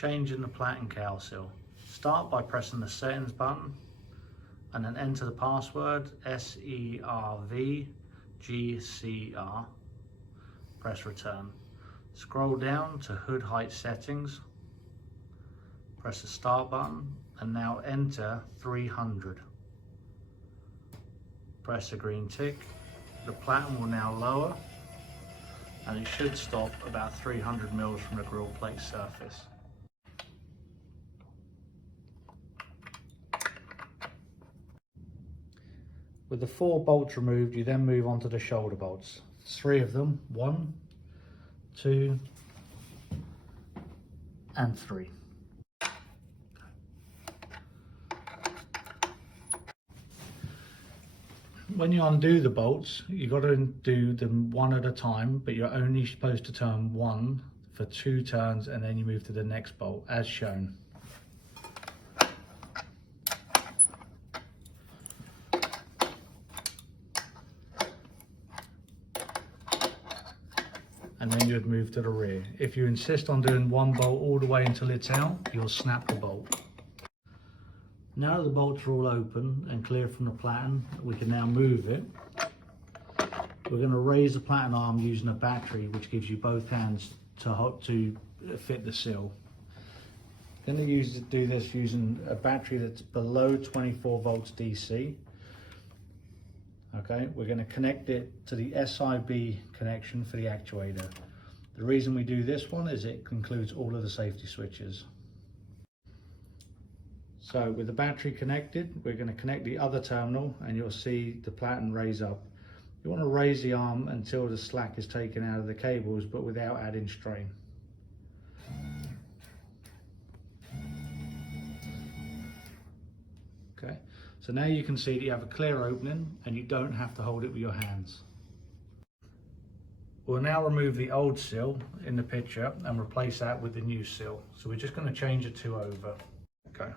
Changing the Platen cowl seal. Start by pressing the settings button and then enter the password SERVGCR. Press return. Scroll down to hood height settings. Press the start button and now enter 300. Press the green tick. The Platen will now lower and it should stop about 300 mils from the grill plate surface. With the 4 bolts removed, you then move on to the shoulder bolts. 3 of them, 1, 2, and 3. When you undo the bolts, you've got to do them one at a time, but you're only supposed to turn one for 2 turns and then you move to the next bolt as shown. And then you would move to the rear. If you insist on doing one bolt all the way until it's out, you'll snap the bolt. Now that the bolts are all open and clear from the Platen, we can now move it. We're going to raise the Platen arm using a battery, which gives you both hands to fit the seal. I'm going to do this using a battery that's below 24 volts DC. Okay, we're going to connect it to the SIB connection for the actuator. The reason we do this one is it includes all of the safety switches. So with the battery connected, we're going to connect the other terminal and you'll see the Platen raise up. You want to raise the arm until the slack is taken out of the cables, but without adding strain. Okay, so now you can see that you have a clear opening and you don't have to hold it with your hands. We'll now remove the old seal in the picture and replace that with the new seal. So we're just going to change it to over. Okay.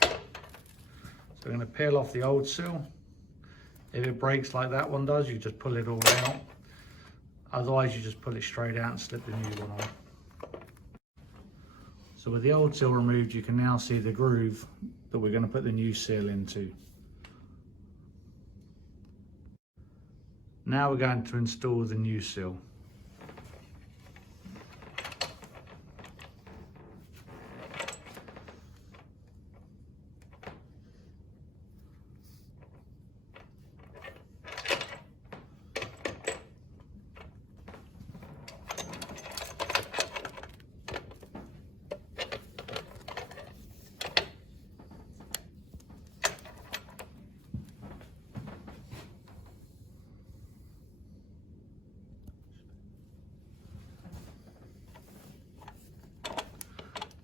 So we're going to peel off the old seal. If it breaks like that one does, you just pull it all out. Otherwise, you just pull it straight out and slip the new one on. So with the old seal removed, you can now see the groove that we're going to put the new seal into. Now we're going to install the new seal.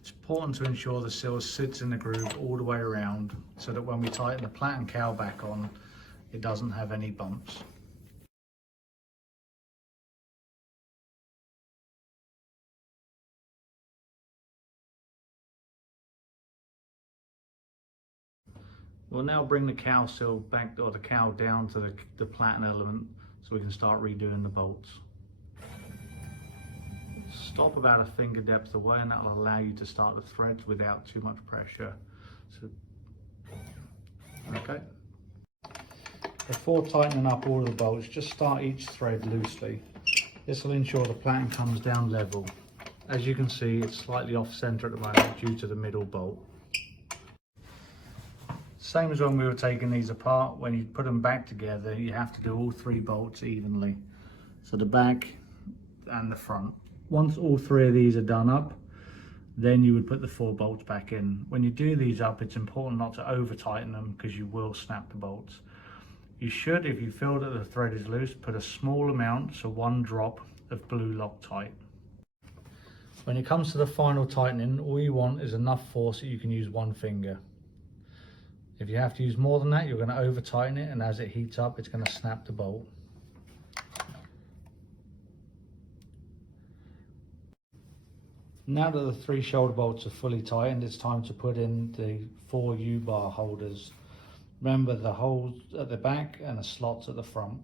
It's important to ensure the seal sits in the groove all the way around so that when we tighten the Platen cowl back on, it doesn't have any bumps. We'll now bring the cowl seal back, or the cowl down to the Platen element so we can start redoing the bolts. Stop about a finger depth away and that will allow you to start the threads without too much pressure. So, okay. Before tightening up all of the bolts, just start each thread loosely. This will ensure the Platen comes down level. As you can see, it's slightly off center at the moment due to the middle bolt. Same as when we were taking these apart, when you put them back together, you have to do all 3 bolts evenly. So the back and the front. Once all 3 of these are done up, then you would put the 4 bolts back in. When you do these up, it's important not to over tighten them because you will snap the bolts. You should, if you feel that the thread is loose, put a small amount, so 1 drop of blue Loctite. When it comes to the final tightening, all you want is enough force that you can use 1 finger. If you have to use more than that, you're going to over tighten it, and as it heats up, it's going to snap the bolt. Now that the 3 shoulder bolts are fully tightened, it's time to put in the 4 U-bar holders. Remember the holes at the back and the slots at the front.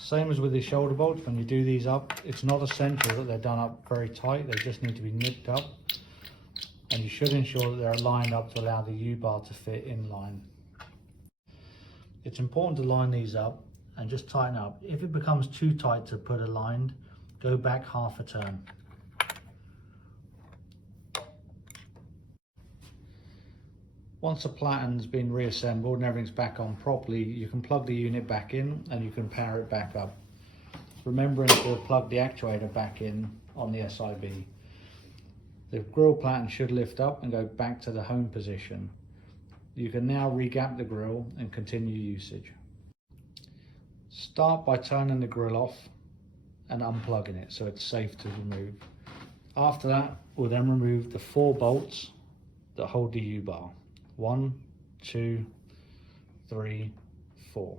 Same as with the shoulder bolts, when you do these up, it's not essential that they're done up very tight, they just need to be nipped up. And you should ensure that they're lined up to allow the U-bar to fit in line. It's important to line these up and just tighten up. If it becomes too tight to put aligned, go back half a turn. Once the platen's been reassembled and everything's back on properly, you can plug the unit back in and you can power it back up. Remembering to plug the actuator back in on the SIB. The grill platen should lift up and go back to the home position. You can now re-gap the grill and continue usage. Start by turning the grill off and unplugging it so it's safe to remove. After that, we'll then remove the 4 bolts that hold the U-bar. 1, 2, 3, 4.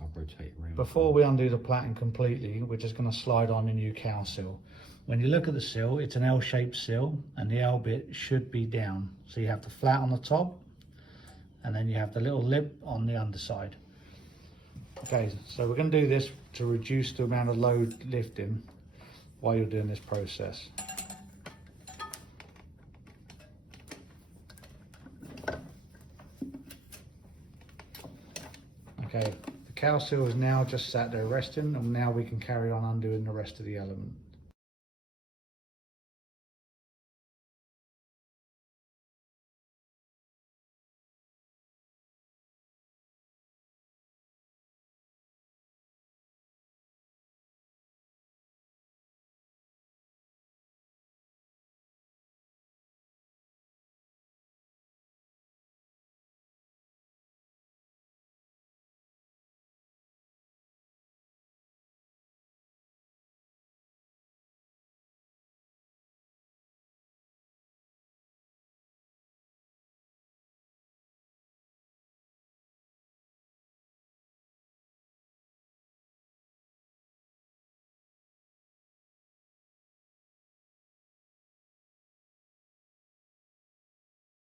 I'll rotate around. Before we undo the platen completely, we're just going to slide on a new cowl sill. When you look at the sill, it's an L-shaped sill and the L bit should be down. So you have the flat on the top and then you have the little lip on the underside. Okay, so we're going to do this to reduce the amount of load lifting while you're doing this process. Okay, the cowl sill is now just sat there resting, and now we can carry on undoing the rest of the element.